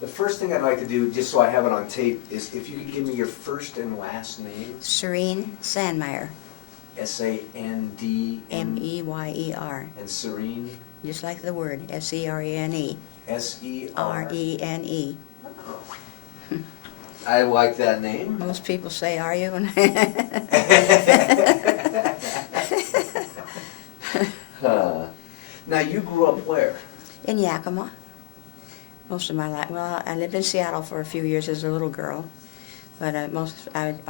The first thing I'd like to do, just so I have it on tape, is if you could give me your first and last name. Serene Sandmeyer. Sandmeyer. M-E-Y-E-R. And Serene. Just like the word, S-E-R-E-N-E. S-E-R-E-N-E. R-E-N-E. I like that name. Most people say, are you? Now, you grew up where? In Yakima. Most of my life. Well, I lived in Seattle for a few years as a little girl. But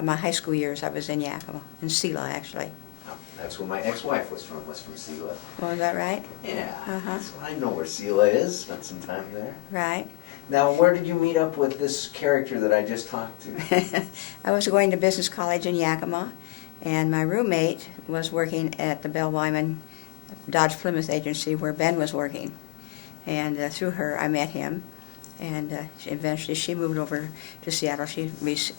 my high school years, I was in Yakima, in Selah, actually. Oh, that's where my ex-wife was from Selah. Oh, is that right? Yeah, Uh-huh. so I know where Selah is. Spent some time there. Right. Now, where did you meet up with this character that I just talked to? I was going to business college in Yakima, and my roommate was working at the Bell Wyman Dodge Plymouth agency where Ben was working. And through her, I met him. And eventually she moved over to Seattle. She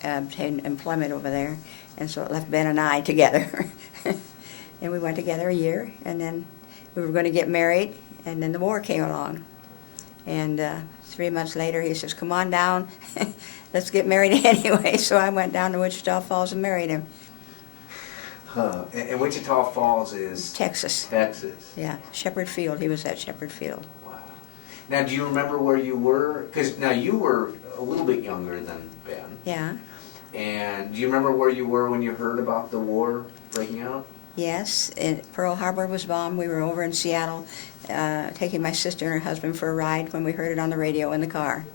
obtained employment over there. And so it left Ben and I together. And we went together a year. And then we were going to get married. And then the war came along. And 3 months later, he says, come on down. Let's get married anyway. So I went down to Wichita Falls and married him. Huh. And Wichita Falls is? Texas. Texas. Yeah, Shepherd Field. He was at Shepherd Field. Wow. Now, do you remember where you were? Because now you were a little bit younger than Ben. Yeah. And do you remember where you were when you heard about the war breaking out? Yes, Pearl Harbor was bombed. We were over in Seattle taking my sister and her husband for a ride when we heard it on the radio in the car.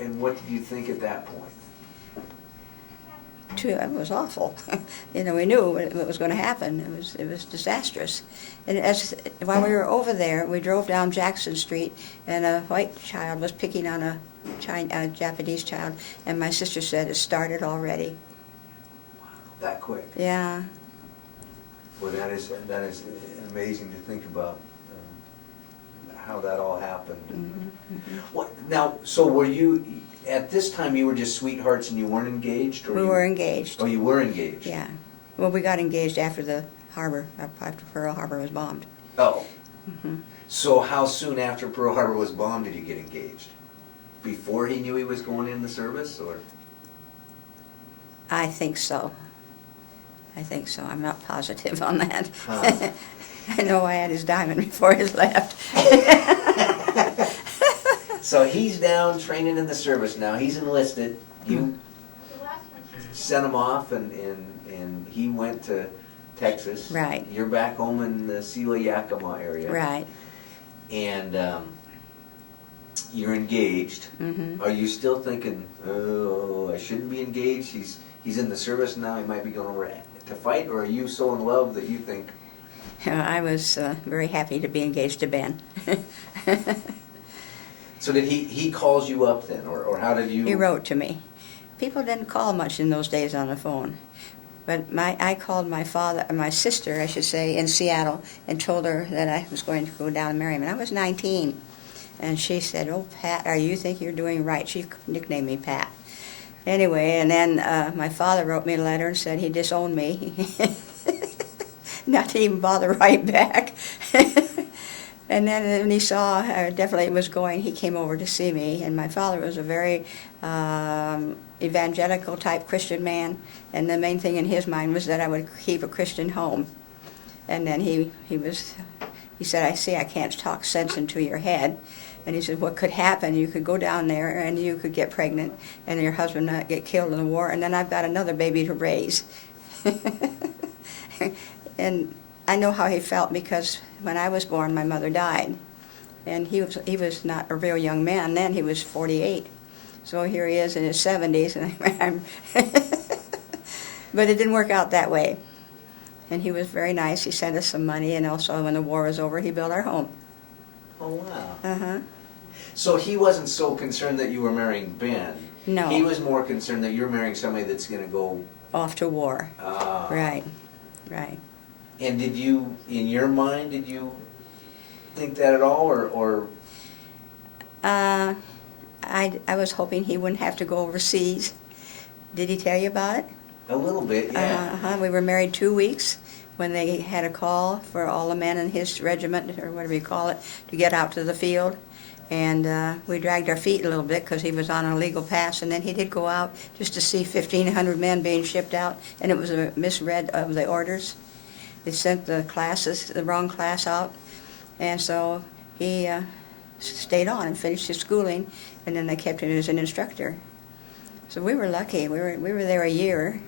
And what did you think at that point? It was awful. You know, we knew it was going to happen. It was disastrous. And while we were over there, we drove down Jackson Street, and a white child was picking on a Japanese child, and my sister said it started already. Wow, that quick. Yeah. Well, that is amazing to think about how that all happened. Mm-hmm, mm-hmm. What now? So were you at this time? You were just sweethearts, and you weren't engaged, or We were engaged. Oh, you were engaged. Yeah. Well, we got engaged after the harbor, after Pearl Harbor was bombed. Oh. Mm-hmm. So how soon after Pearl Harbor was bombed did you get engaged? Before he knew he was going in the service, or? I think so. I think so. I'm not positive on that. Huh. I know I had his diamond before he left. So he's down training in the service now. He's enlisted. You sent him off, and he went to Texas. Right. You're back home in the Selah Yakima area. Right. And you're engaged. Mm-hmm. Are you still thinking, oh, I shouldn't be engaged? He's in the service now. He might be going over to fight. Or are you so in love that you think? I was very happy to be engaged to Ben. So did he calls you up then, or how did you? He wrote to me. People didn't call much in those days on the phone. But I called my sister, I should say, in Seattle, and told her that I was going to go down and marry him. And I was 19. And she said, oh, Pat, you think you're doing right? She nicknamed me Pat. Anyway, and then my father wrote me a letter and said he disowned me. Not to even bother right back. And then when he saw how definitely it was going, he came over to see me. And my father was a very evangelical type Christian man. And the main thing in his mind was that I would keep a Christian home. And then he said, I see I can't talk sense into your head. And he said, what could happen? You could go down there and you could get pregnant and your husband not get killed in the war. And then I've got another baby to raise. And I know how he felt because when I was born, my mother died. And he was not a real young man then. He was 48. So here he is in his 70s. And but it didn't work out that way. And he was very nice. He sent us some money. And also when the war was over, he built our home. Oh, wow. Uh-huh. So he wasn't so concerned that you were marrying Ben. No. He was more concerned that you're marrying somebody that's going to go... Off to war. Right. Right. And did you, in your mind, did you think that at all, or? I was hoping he wouldn't have to go overseas. Did he tell you about it? A little bit, yeah. We were married 2 weeks when they had a call for all the men in his regiment, or whatever you call it, to get out to the field. And we dragged our feet a little bit because he was on a legal pass, and then he did go out just to see 1,500 men being shipped out, and it was a misread of the orders. They sent the wrong class out, and so he stayed on and finished his schooling, and then they kept him as an instructor. So we were lucky. We were there a year,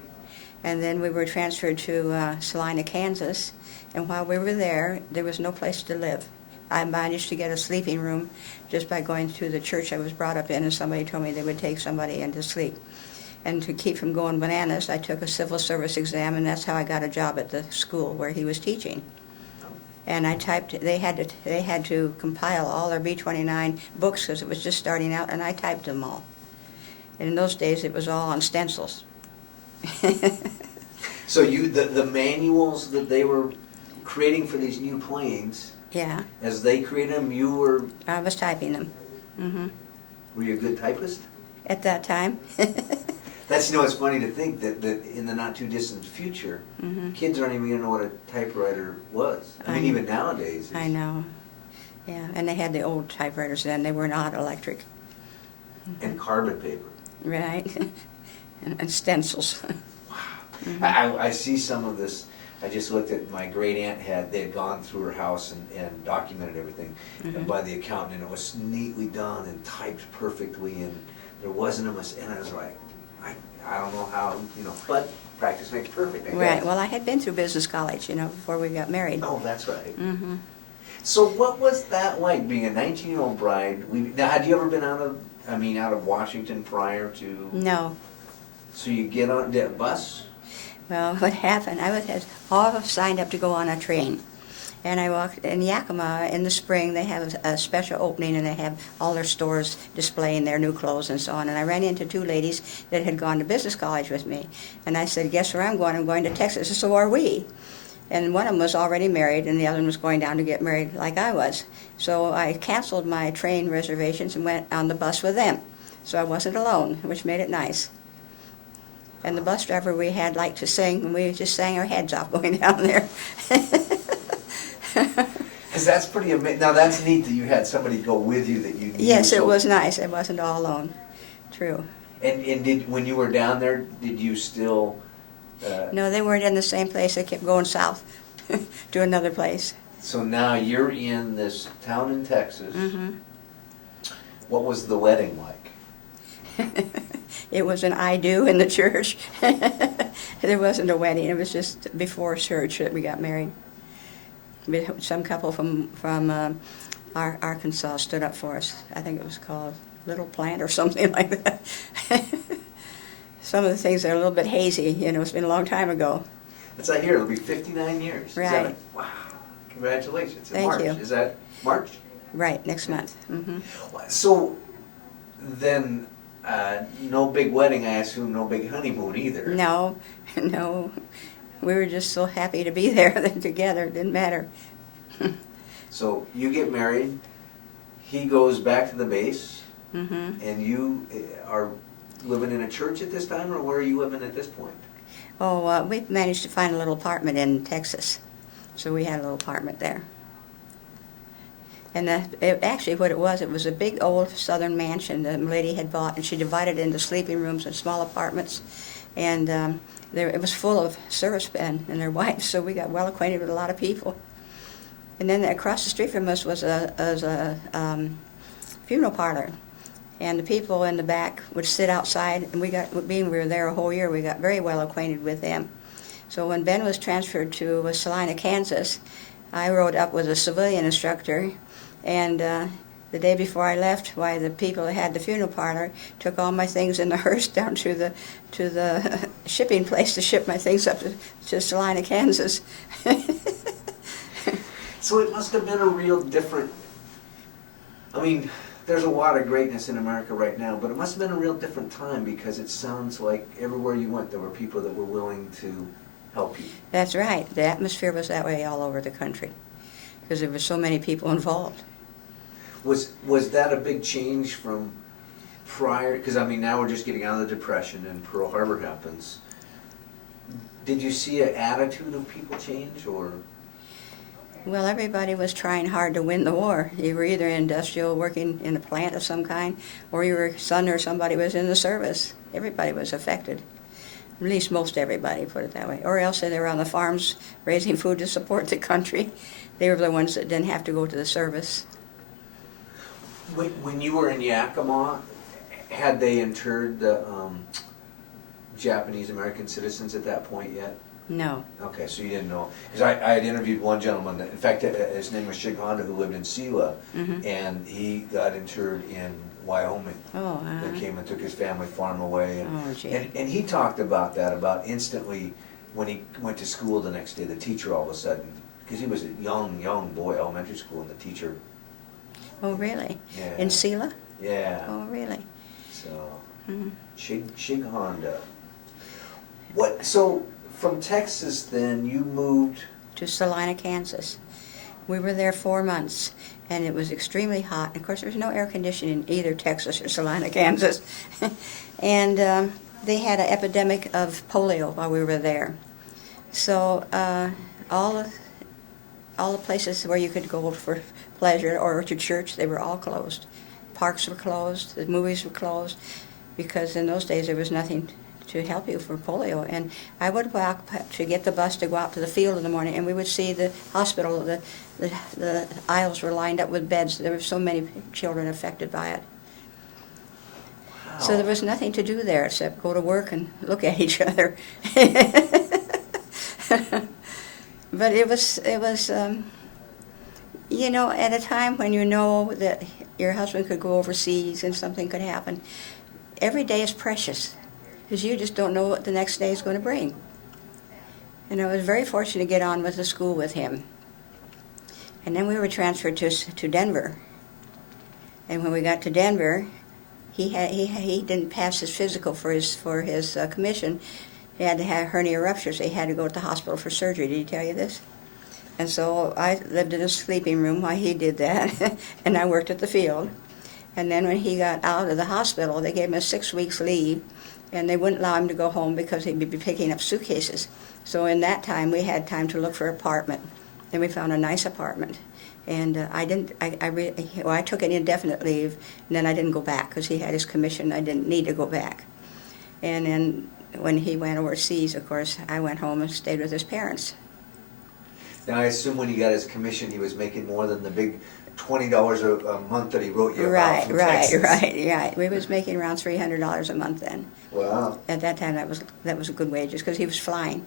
and then we were transferred to Salina, Kansas, and while we were there was no place to live. I managed to get a sleeping room just by going to the church I was brought up in, and somebody told me they would take somebody in to sleep. And to keep from going bananas, I took a civil service exam, and that's how I got a job at the school where he was teaching. And I typed. They had to compile all their B-29 books because it was just starting out, and I typed them all. And in those days, it was all on stencils. So the manuals that they were creating for these new planes. Yeah. As they created them, you were... I was typing them. Mm-hmm. Were you a good typist? At that time. That's, you know, it's funny to think that in the not too distant future, kids aren't even going to know what a typewriter was. I mean, even nowadays. I know. Yeah, and they had the old typewriters then. They were not electric. And carbon paper. Right. and stencils. Wow. I see some of this. I just looked at my great aunt they had gone through her house and documented everything and by the accountant, and it was neatly done and typed perfectly, and there wasn't a mistake. And I was like, I don't know how, you know, but practice makes perfect, I guess. Right. Well, I had been through business college, you know, before we got married. Oh, that's right. Mm-hmm. So what was that like, being a 19-year-old bride? Now, had you ever been out of Washington prior to? No. So you get on the bus? Well, what happened, I had all signed up to go on a train. And I walked in Yakima in the spring. They have a special opening, and they have all their stores displaying their new clothes and so on. And I ran into two ladies that had gone to business college with me. And I said, guess where I'm going? I'm going to Texas. So are we. And one of them was already married, and the other one was going down to get married like I was. So I canceled my train reservations and went on the bus with them. So I wasn't alone, which made it nice. And the bus driver we had liked to sing, and we just sang our heads off going down there. Because that's pretty amazing. Now that's neat that you had somebody go with you that you knew. Yes, it was nice. I wasn't all alone. True. And when you were down there, did you still... No, they weren't in the same place. They kept going south to another place. So now you're in this town in Texas. Mm-hmm. What was the wedding like? It was an I do in the church. There wasn't a wedding. It was just before church that we got married. Some couple from Arkansas stood up for us. I think it was called Little Plant or something like that. Some of the things are a little bit hazy. You know, it's been a long time ago. That's I hear. It'll be 59 years. Right. Wow. Congratulations. In Thank March. you. Is that March? Right, next month. Mm-hmm. So then, no big wedding, I assume, no big honeymoon either. No. We were just so happy to be there together. It didn't matter. So you get married, he goes back to the base, Mm-hmm. and you are living in a church at this time, or where are you living at this point? Oh, we managed to find a little apartment in Texas. So we had a little apartment there. And actually what it was a big old southern mansion the lady had bought, and she divided it into sleeping rooms and small apartments. And it was full of servicemen and their wives, so we got well acquainted with a lot of people. And then across the street from us was a funeral parlor. And the people in the back would sit outside, and being we were there a whole year, we got very well acquainted with them. So when Ben was transferred to Salina, Kansas, I rode up with a civilian instructor, and the day before I left, the people that had the funeral parlor took all my things in the hearse down to the shipping place to ship my things up to Salina, Kansas. So it must have been a real different, I mean, there's a lot of greatness in America right now, but it must have been a real different time, because it sounds like everywhere you went there were people that were willing to help you. That's right. The atmosphere was that way all over the country, because there were so many people involved. Was that a big change from prior? Because I mean, now we're just getting out of the Depression and Pearl Harbor happens. Did you see an attitude of people change, or? Well, everybody was trying hard to win the war. You were either industrial, working in a plant of some kind, or your son or somebody was in the service. Everybody was affected. At least most everybody, put it that way. Or else they were on the farms raising food to support the country. They were the ones that didn't have to go to the service. When you were in Yakima, had they interred the Japanese American citizens at that point yet? No. Okay, so you didn't know. Because I had interviewed one gentleman, in fact, his name was Shig Honda, who lived in Sela, and he got interred in Wyoming. Oh, They came and took his family farm away. Oh, gee. And he talked about that, about instantly, when he went to school the next day, the teacher all of a sudden, because he was a young boy, elementary school, and the teacher, Oh, really? yeah. In Sela? Yeah. Oh, really? So, Mhm. Shig Honda. So, from Texas then, you moved, To Salina, Kansas. We were there 4 months, and it was extremely hot. Of course, there was no air conditioning in either Texas or Salina, Kansas. And they had an epidemic of polio while we were there. So all the places where you could go for pleasure or to church, they were all closed. Parks were closed, the movies were closed, because in those days there was nothing to help you for polio. And I would walk to get the bus to go out to the field in the morning, and we would see the hospital, the aisles were lined up with beds. There were so many children affected by it. So there was nothing to do there except go to work and look at each other. But it was you know, at a time when you know that your husband could go overseas and something could happen, every day is precious, because you just don't know what the next day is going to bring. And I was very fortunate to get on with the school with him. And then we were transferred to Denver. And when we got to Denver, he didn't pass his physical for his commission. He had to have hernia rupture, so he had to go to the hospital for surgery. Did he tell you this? And so I lived in a sleeping room while he did that, and I worked at the field. And then when he got out of the hospital, they gave him a 6 weeks leave, and they wouldn't allow him to go home because he'd be picking up suitcases. So in that time, we had time to look for an apartment. Then we found a nice apartment. And I took an indefinite leave, and then I didn't go back because he had his commission. I didn't need to go back. And then when he went overseas, of course, I went home and stayed with his parents. now I assume when he got his commission, he was making more than the big $20 a month that he wrote you about from Texas. Right. We was making around $300 a month then. Wow. At that time, that was a good wages because he was flying.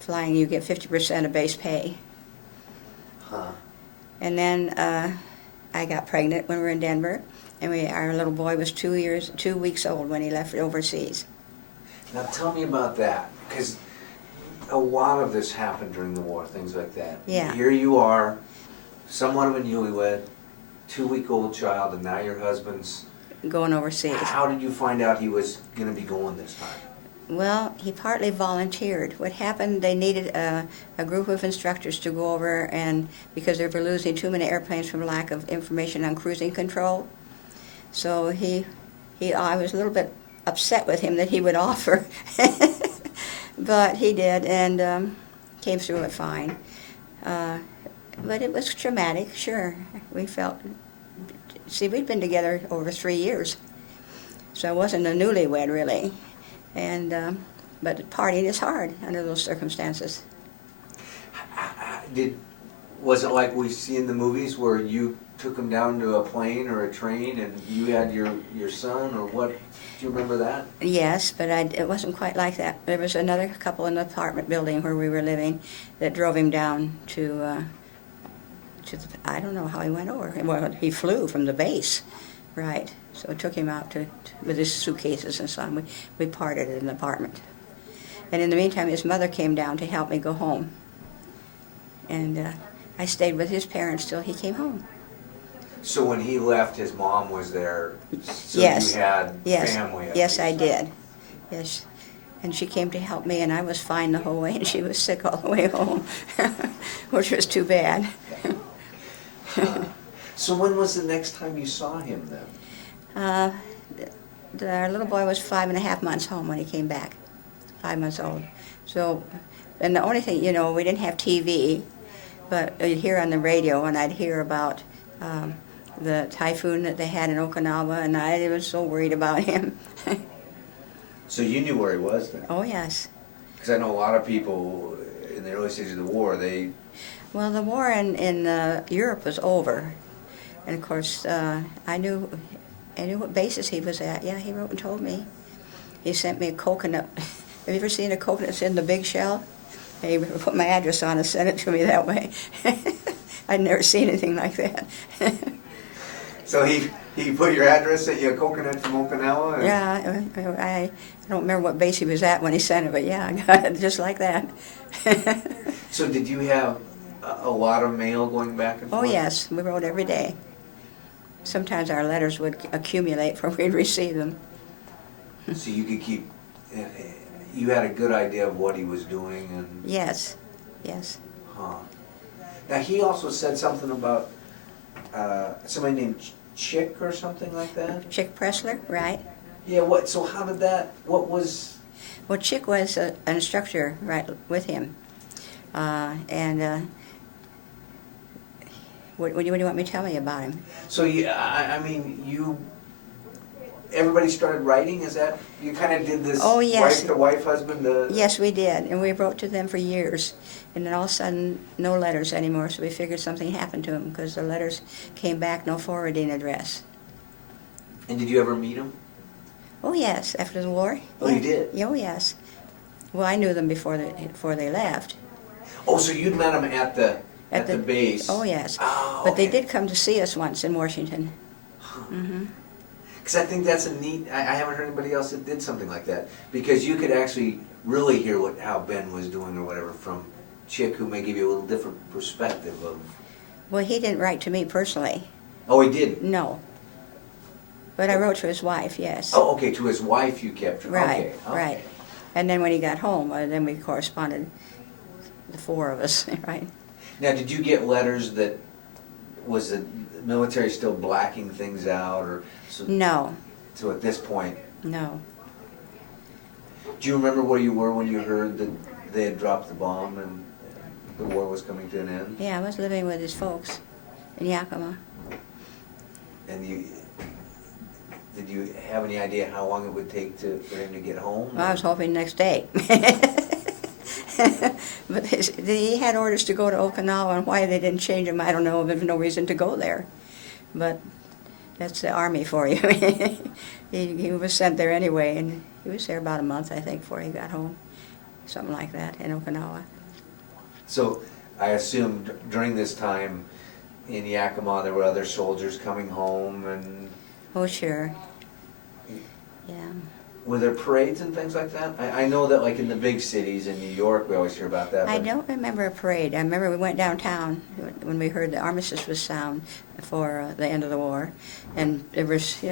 Flying, you get 50% of base pay. Huh. And then I got pregnant when we were in Denver, and our little boy was 2 weeks old when he left overseas. Now tell me about that, because a lot of this happened during the war, things like that. Yeah. Here you are, somewhat of a newlywed, 2-week-old child, and now your husband's. Going overseas. How did you find out he was going to be going this time? Well, he partly volunteered. What happened, they needed a group of instructors to go over, and because they were losing too many airplanes from lack of information on cruising control. So I was a little bit upset with him that he would offer. But he did, and came through it fine. But it was traumatic, sure. We felt, see, we'd been together over 3 years, so I wasn't a newlywed, really. And but partying is hard under those circumstances. Was it like we see in the movies where you took him down to a plane or a train and you had your son, or what? Do you remember that? Yes, but it wasn't quite like that. There was another couple in the apartment building where we were living that drove him down to I don't know how he went over. Well, he flew from the base, right? So it took him out with his suitcases and so on. We parted at an apartment. And in the meantime, his mother came down to help me go home. And I stayed with his parents till he came home. So when he left, his mom was there, so Yes. you had Yes. family at Yes, least. I did. Yes. And she came to help me, and I was fine the whole way, and she was sick all the way home, which was too bad. So when was the next time you saw him then? Our little boy was 5.5 months home when he came back, 5 months old. So, and the only thing, we didn't have TV, But you'd hear on the radio, and I'd hear about the typhoon that they had in Okinawa, and I was so worried about him. So you knew where he was then? Oh, yes. Because I know a lot of people in the early stages of the war, they... Well, the war in Europe was over. And, of course, I knew what bases he was at. Yeah, he wrote and told me. He sent me a coconut. Have you ever seen a coconut that's in the big shell? He put my address on and sent it to me that way. I'd never seen anything like that. So he put your address, sent you a coconut from Okinawa? And... Yeah, I don't remember what base he was at when he sent it, but yeah, I got it just like that. So did you have a lot of mail going back and forth? Oh, yes, we wrote every day. Sometimes our letters would accumulate before we'd receive them. So you could keep... You had a good idea of what he was doing and... Yes, yes. Huh. Now, he also said something about somebody named Chick or something like that? Chick Pressler, right? Yeah, what? So how did that... What was... Well, Chick was an instructor right with him. What do you want me to tell you about him? So, I mean, you... Everybody started writing, is that... You kind of did this Oh, yes. wife-to-wife, husband-to... Yes, we did, and we wrote to them for years. And then all of a sudden, no letters anymore, so we figured something happened to them because the letters came back, no forwarding address. And did you ever meet him? Oh, yes, after the war. Oh, you did? Oh, yes. Well, I knew them before they left. Oh, so you'd met him at the base? Oh, yes. Oh, But they okay. did come to see us once in Washington. Mm-hmm. Because I think that's a neat... I haven't heard anybody else that did something like that. Because you could actually really hear how Ben was doing or whatever from Chick, who may give you a little different perspective of... Well, he didn't write to me personally. Oh, he didn't? No. But I wrote to his wife, yes. Oh, okay, to his wife you kept... Right, okay. right. And then when he got home, then we corresponded, the four of us, right? Now, did you get letters that... Was the military still blacking things out, or... No, So at this point... no. Do you remember where you were when you heard that they had dropped the bomb and the war was coming to an end? Yeah, I was living with his folks in Yakima. And did you have any idea how long it would take for him to get home? Well, I was hoping next day. But he had orders to go to Okinawa, and why they didn't change them, I don't know. There's no reason to go there. But that's the Army for you. He was sent there anyway, and he was there about a month, I think, before he got home. Something like that, in Okinawa. So I assumed during this time in Yakima there were other soldiers coming home, and Oh, sure. Yeah. were there parades and things like that? I know that like in the big cities in New York we always hear about that. I but- don't remember a parade. I remember we went downtown when we heard the armistice was sound for the end of the war, and there was,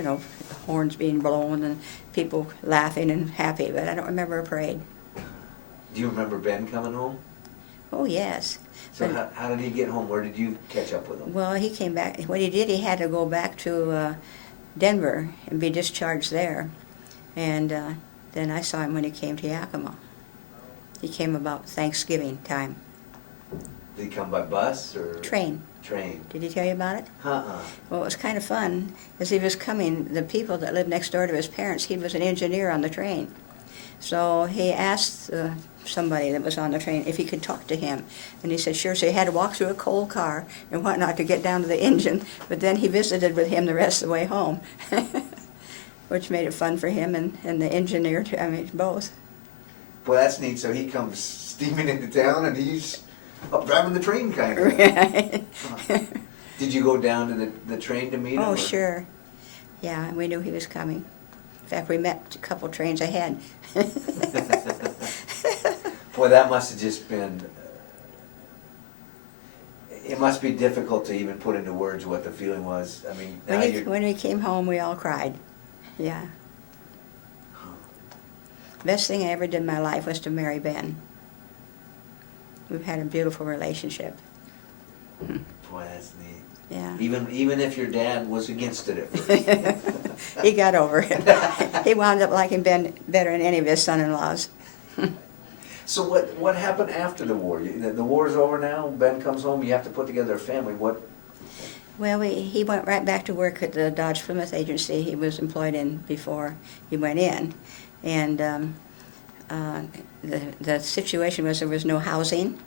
horns being blown and people laughing and happy, but I don't remember a parade. Do you remember Ben coming home? Oh, yes. So But- how did he get home? Where did you catch up with him? Well, he came back. What he did, he had to go back to Denver and be discharged there. And then I saw him when he came to Yakima. He came about Thanksgiving time. Did he come by bus or? Train. Train. Did he tell you about it? Uh-uh. Well, it was kind of fun. As he was coming, the people that lived next door to his parents, he was an engineer on the train. So he asked somebody that was on the train if he could talk to him. And he said, sure. So he had to walk through a coal car and whatnot to get down to the engine. But then he visited with him the rest of the way home, which made it fun for him and the engineer, both. Well, that's neat. So he comes steaming into town and he's up driving the train kind of. Right. Did you go down to the train to meet him? Oh, or- sure. Yeah, we knew he was coming. In fact, we met a couple trains ahead. Boy, that must have just been... It must be difficult to even put into words what the feeling was. I mean, now you're... When we came home, we all cried. Yeah. Best thing I ever did in my life was to marry Ben. We've had a beautiful relationship. Boy, that's neat. Yeah. Even if your dad was against it at first. He got over it. He wound up liking Ben better than any of his son-in-laws. So what happened after the war? The war's over now, Ben comes home, you have to put together a family, what? Well, he went right back to work at the Dodge Plymouth agency he was employed in before he went in. And the situation was there was no housing.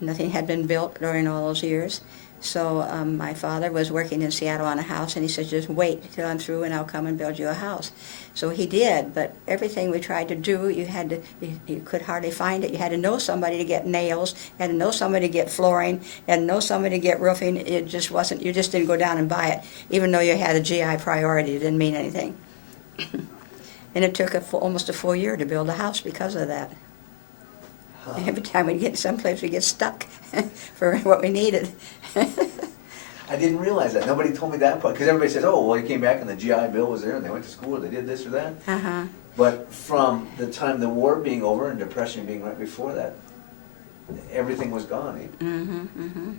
Nothing had been built during all those years. So my father was working in Seattle on a house, and he said, just wait till I'm through and I'll come and build you a house. So he did, but everything we tried to do, you could hardly find it. You had to know somebody to get nails, you had to know somebody to get flooring, you had to know somebody to get roofing. It just wasn't, you just didn't go down and buy it. Even though you had a GI priority, it didn't mean anything. And it took almost a full year to build a house because of that. Huh. Every time we get someplace, we get stuck for what we needed. I didn't realize that, nobody told me that part, because everybody says, oh, well, he came back and the GI Bill was there and they went to school or they did this or that. Uh-huh. But from the time the war being over and Depression being right before that, everything was gone. Mm-hmm, mm-hmm.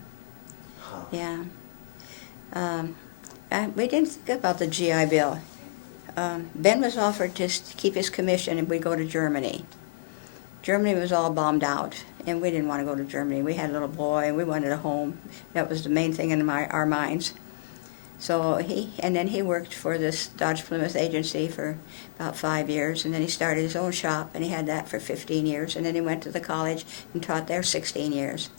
Huh. Yeah. We didn't think about the GI Bill. Ben was offered to keep his commission and we'd go to Germany. Germany was all bombed out, and we didn't want to go to Germany. We had a little boy, and we wanted a home. That was the main thing in our minds. So then he worked for this Dodge Plymouth agency for about 5 years, and then he started his own shop, and he had that for 15 years, and then he went to the college and taught there 16 years.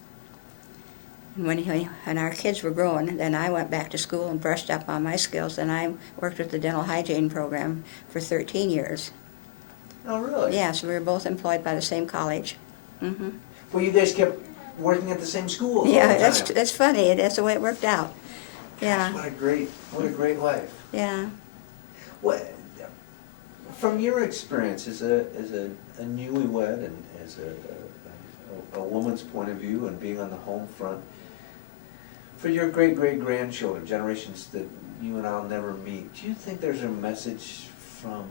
And when our kids were growing, then I went back to school and brushed up on my skills, and I worked with the dental hygiene program for 13 years. Oh, really? Yeah, so we were both employed by the same college. Mm-hmm. Well, you guys kept working at the same school. Yeah, all the time. that's funny. That's the way it worked out. Yeah, Gosh, what a great life. yeah. What, from your experience as a newlywed and as a woman's point of view and being on the home front, for your great-great-grandchildren, generations that you and I'll never meet, do you think there's a message from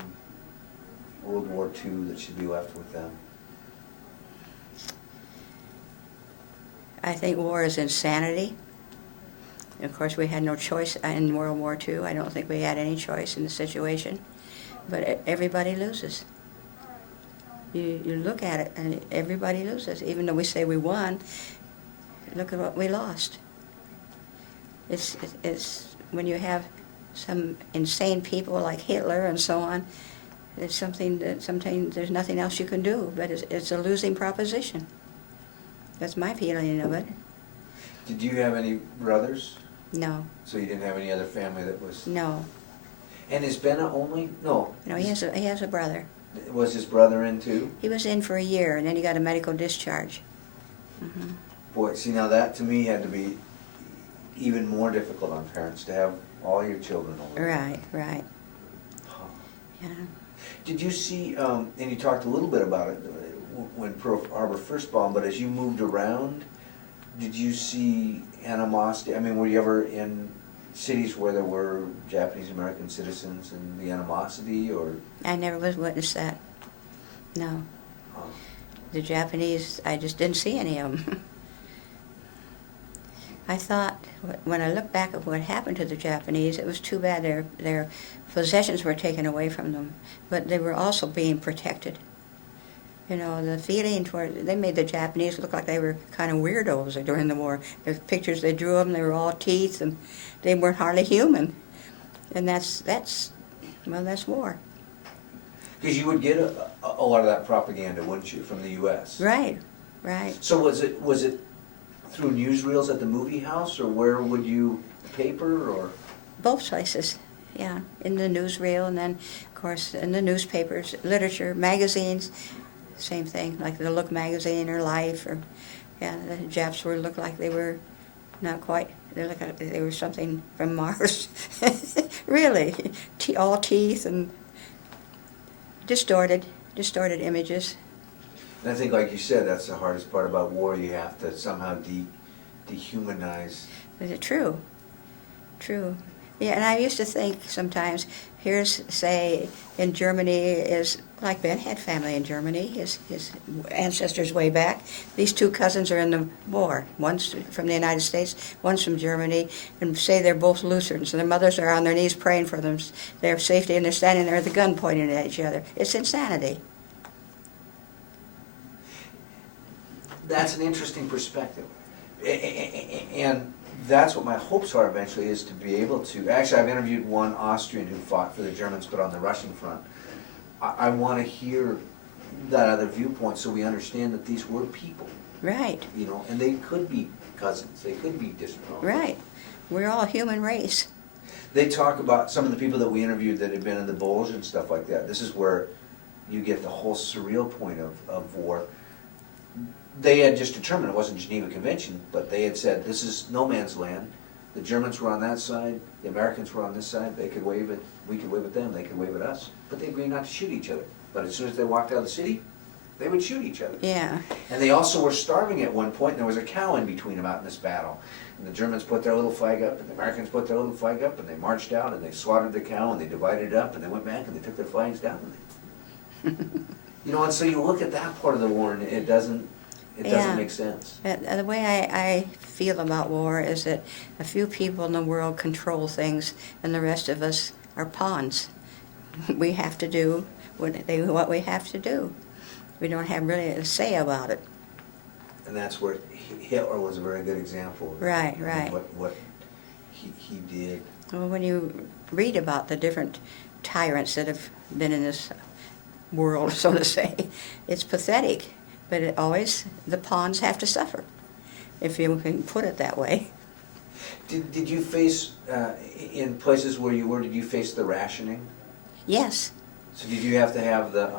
World War II that should be left with them? I think war is insanity. Of course, we had no choice in World War II. I don't think we had any choice in the situation. But everybody loses. You look at it, and everybody loses. Even though we say we won, look at what we lost. It's when you have some insane people like Hitler and so on, it's something that sometimes there's nothing else you can do, but it's a losing proposition. That's my feeling of it. Did you have any brothers? No. So you didn't have any other family that was... No. And is Ben only? No. No, he has a brother. Was his brother in too? He was in for a year, and then he got a medical discharge. Mm-hmm. Boy, see, now that to me had to be even more difficult on parents, to have all your children over. Right, right. Huh. Yeah. Did you see, and you talked a little bit about it when Pearl Harbor first bombed, but as you moved around, did you see animosity? I mean, were you ever in cities where there were Japanese American citizens and the animosity, or? I never was witness that. No. Huh. The Japanese, I just didn't see any of them. I thought, when I look back at what happened to the Japanese, it was too bad their possessions were taken away from them, but they were also being protected. You know, the feeling toward, they made the Japanese look like they were kind of weirdos during the war. The pictures they drew of them, they were all teeth, and they weren't hardly human. And that's war. Because you would get a lot of that propaganda, wouldn't you, from the U.S.? Right, right. So was it through newsreels at the movie house, or where would you, paper, or? Both places, yeah. In the newsreel, and then, of course, in the newspapers, literature, magazines, same thing, like the Look magazine or Life, or, yeah, the Japs looked like they were not quite, they were something from Mars. Really, all teeth and distorted images. And I think, like you said, that's the hardest part about war. You have to somehow dehumanize. Is it true? True. Yeah, and I used to think sometimes, here's, say, in Germany is, like Ben had family in Germany, his ancestors way back. These two cousins are in the war. One's from the United States, one's from Germany, and say they're both Lutherans, and their mothers are on their knees praying for them, their safety, and they're standing there with a gun pointing at each other. It's insanity. That's an interesting perspective. And that's what my hopes are eventually, is to be able to, actually I've interviewed one Austrian who fought for the Germans but on the Russian front. I want to hear that other viewpoint so we understand that these were people. Right. You know, and they could be cousins, they could be distant relatives. Right. We're all a human race. They talk about some of the people that we interviewed that had been in the Bulge and stuff like that. This is where you get the whole surreal point of war. They had just determined, it wasn't Geneva Convention, but they had said, this is no man's land. The Germans were on that side, the Americans were on this side. They could wave at, we could wave at them, they could wave at us. But they agreed not to shoot each other. But as soon as they walked out of the city, they would shoot each other. Yeah. And they also were starving at one point, and there was a cow in between them out in this battle. And the Germans put their little flag up, and the Americans put their little flag up, and they marched out, and they slaughtered the cow, and they divided it up, and they went back, and they took their flags down. And they, you know, and so you look at that part of the war, and it doesn't Yeah. make sense. The way I feel about war is that a few people in the world control things, and the rest of us are pawns. We have to do what we have to do. We don't have really a say about it. And that's where Hitler was a very good example of Right, right. what he did. Well, when you read about the different tyrants that have been in this world, so to say, it's pathetic. But it always, the pawns have to suffer, if you can put it that way. Did you face, in places where you were, did you face the rationing? Yes. So did you have to have the,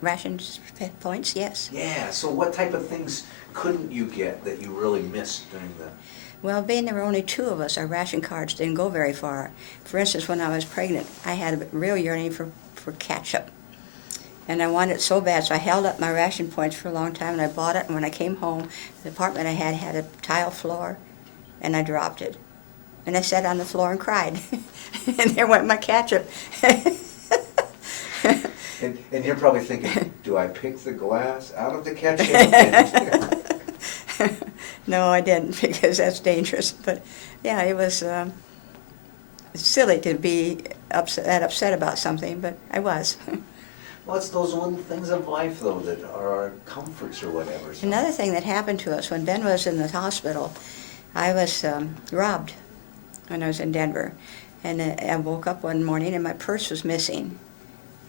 Ration points, yes. yeah, so what type of things couldn't you get that you really missed during the... Well, being there were only two of us, our ration cards didn't go very far. For instance, when I was pregnant, I had a real yearning for ketchup. And I wanted it so bad, so I held up my ration points for a long time, and I bought it, and when I came home, the apartment I had a tile floor, and I dropped it. And I sat on the floor and cried. And there went my ketchup. And you're probably thinking, do I pick the glass out of the ketchup? No, I didn't, because that's dangerous. But yeah, it was silly to be upset about something, but I was. Well, it's those little things of life, though, that are our comforts or whatever. So. Another thing that happened to us, when Ben was in the hospital, I was robbed when I was in Denver. And I woke up one morning and my purse was missing.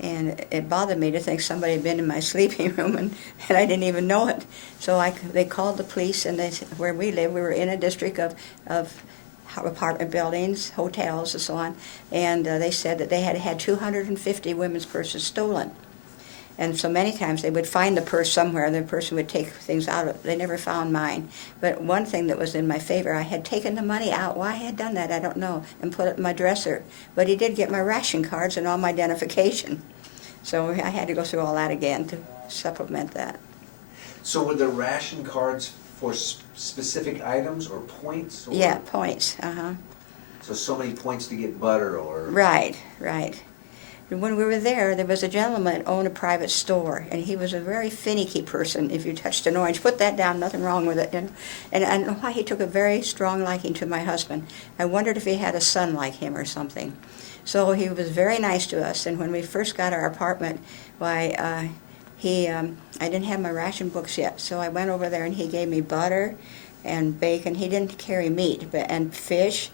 And it bothered me to think somebody had been in my sleeping room, and I didn't even know it. So they called the police, and where we live, we were in a district of apartment buildings, hotels, and so on. And they said that they had had 250 women's purses stolen. And so many times they would find the purse somewhere, and the person would take things out of it. They never found mine. But one thing that was in my favor, I had taken the money out. Why I had done that, I don't know, and put it in my dresser. But he did get my ration cards and all my identification. So I had to go through all that again to supplement that. So were the ration cards for specific items or points? Or? Yeah, points, So many points to get butter or... Right, right. When we were there was a gentleman that owned a private store, and he was a very finicky person. If you touched an orange, put that down, nothing wrong with it. You know? And I know why he took a very strong liking to my husband. I wondered if he had a son like him or something. So he was very nice to us, and when we first got our apartment, I didn't have my ration books yet, so I went over there and he gave me butter and bacon. He didn't carry meat, and fish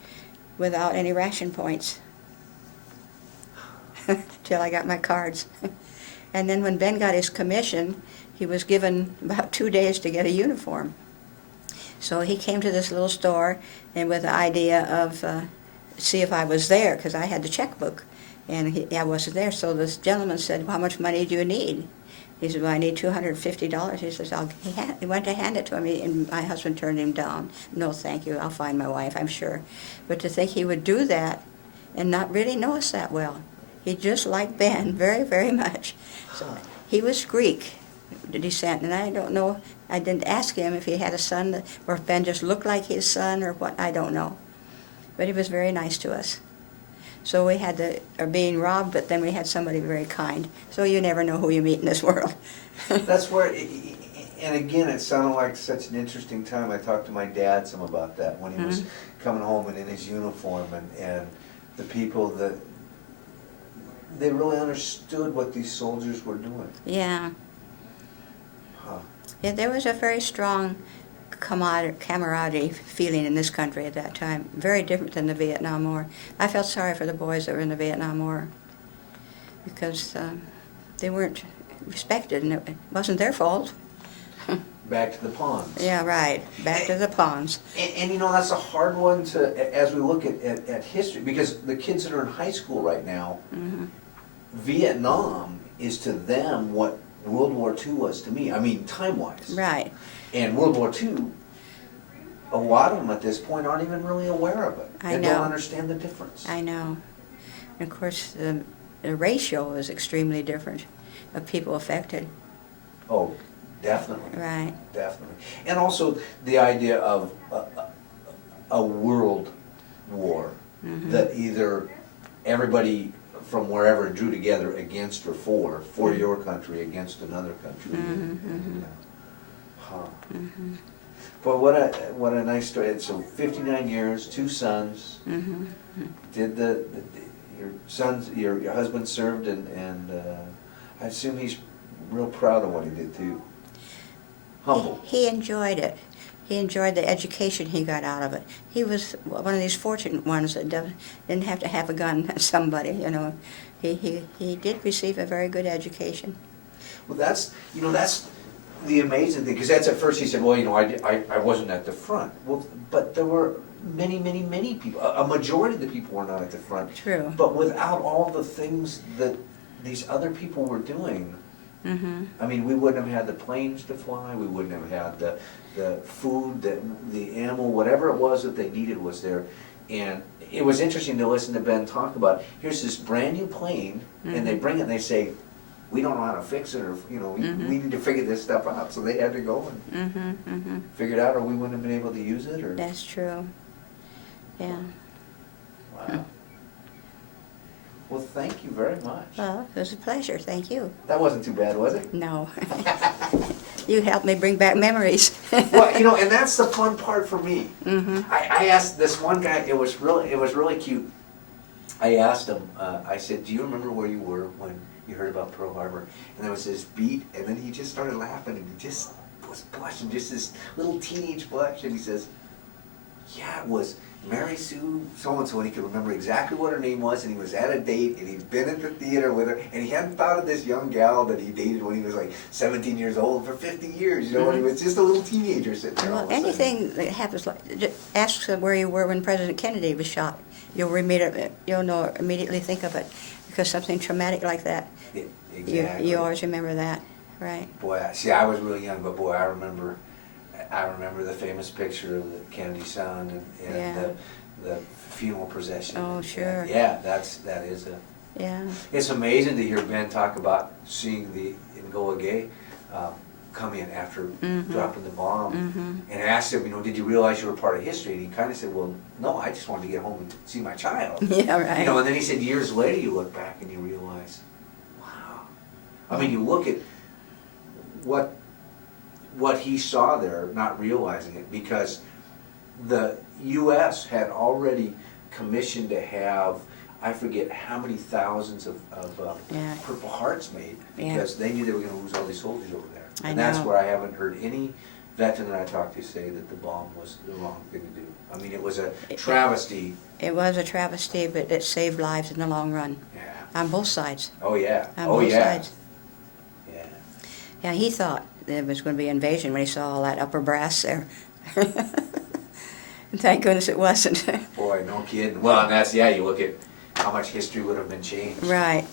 without any ration points. Till I got my cards. And then when Ben got his commission, he was given about 2 days to get a uniform. So he came to this little store and with the idea of see if I was there, because I had the checkbook, and I wasn't there. So this gentleman said, well, how much money do you need? He said, well, I need $250. He says, he went to hand it to me, and my husband turned him down. No, thank you, I'll find my wife, I'm sure. But to think he would do that and not really know us that well. He just liked Ben very, very much. So he was Greek descent, and I don't know, I didn't ask him if he had a son, or if Ben just looked like his son, or what, I don't know. But he was very nice to us. So we had being robbed, but then we had somebody very kind. So you never know who you meet in this world. That's where, and again, it sounded like such an interesting time. I talked to my dad some about that when he was coming home and in his uniform, and the people that, they really understood what these soldiers were doing. Yeah. Huh. Yeah, there was a very strong camaraderie feeling in this country at that time. Very different than the Vietnam War. I felt sorry for the boys that were in the Vietnam War because they weren't respected, and it wasn't their fault. Back to the ponds. Yeah, right. Back to the ponds. And you know, that's a hard one to, as we look at history, because the kids that are in high school right now, Mm-hmm. Vietnam is to them what World War II was to me. I mean, time-wise. Right. And World War II, a lot of them at this point aren't even really aware of it. I They know. don't understand the difference. I know. And of course, the ratio is extremely different of people affected. Oh, definitely. Right. Definitely. And also the idea of a world war Mm-hmm. that either everybody from wherever drew together against or for your country against another country. Mm-hmm. Huh. Mm-hmm. But what a nice story. So 59 years, 2 sons. Mm-hmm. Did your husband served, and I assume he's real proud of what he did too. Humble. He enjoyed it. He enjoyed the education he got out of it. He was one of these fortunate ones that didn't have to have a gun at somebody, you know. He did receive a very good education. Well, that's the amazing thing, because that's at first he said, well, I wasn't at the front. Well, but there were many, many, many people. A majority of the people were not at the front. True. But without all the things that these other people were doing, Mm-hmm. I mean, we wouldn't have had the planes to fly, we wouldn't have had the food, the ammo, whatever it was that they needed was there. And it was interesting to listen to Ben talk about, here's this brand new plane, and they bring it and they say, we don't know how to fix it, or, we need to figure this stuff out. So they had to go and figure it out, or we wouldn't have been able to use it, or. That's true. Yeah. Wow. Well, thank you very much. Well, it was a pleasure. Thank you. That wasn't too bad, was it? No. You helped me bring back memories. Well, and that's the fun part for me. Mm-hmm. I asked this one guy, it was really cute. I asked him, I said, do you remember where you were when you heard about Pearl Harbor? And there was this beat, and then he just started laughing, and he just was blushing, just this little teenage blush, and he says, yeah, it was Mary Sue so-and-so, and he could remember exactly what her name was, and he was at a date, and he'd been at the theater with her, and he hadn't thought of this young gal that he dated when he was like 17 years old for 50 years, and he was just a little teenager sitting there. Well, anything that happens, ask where you were when President Kennedy was shot. You'll immediately think of it, because something traumatic like that, Yeah, exactly. you always remember that, right? Boy, I was really young, but boy, I remember the famous picture of the Kennedy son and Yeah. the funeral procession. Oh, sure. And yeah, that is Yeah. it's amazing to hear Ben talk about seeing the N'Gola Gay come in after dropping the bomb, and asked him, did you realize you were part of history? And he kind of said, well, no, I just wanted to get home and see my child. Yeah, right. And then he said, years later, you look back and you realize, wow. I mean, you look at what he saw there, not realizing it, because the U.S. had already commissioned to have, I forget how many thousands of Yeah. Purple Hearts made, Yeah. because they knew they were going to lose all these soldiers over there. I And that's know. where I haven't heard any veteran that I talked to say that the bomb was the wrong thing to do. I mean, it was a travesty. It was a travesty, but it saved lives in the long run, Yeah. on both sides. Oh, yeah. On Oh, both yeah. sides. Yeah. Yeah, he thought there was going to be invasion when he saw all that upper brass there. Thank goodness it wasn't. Boy, no kidding. Well, and that's, you look at how much history would have been changed. Right.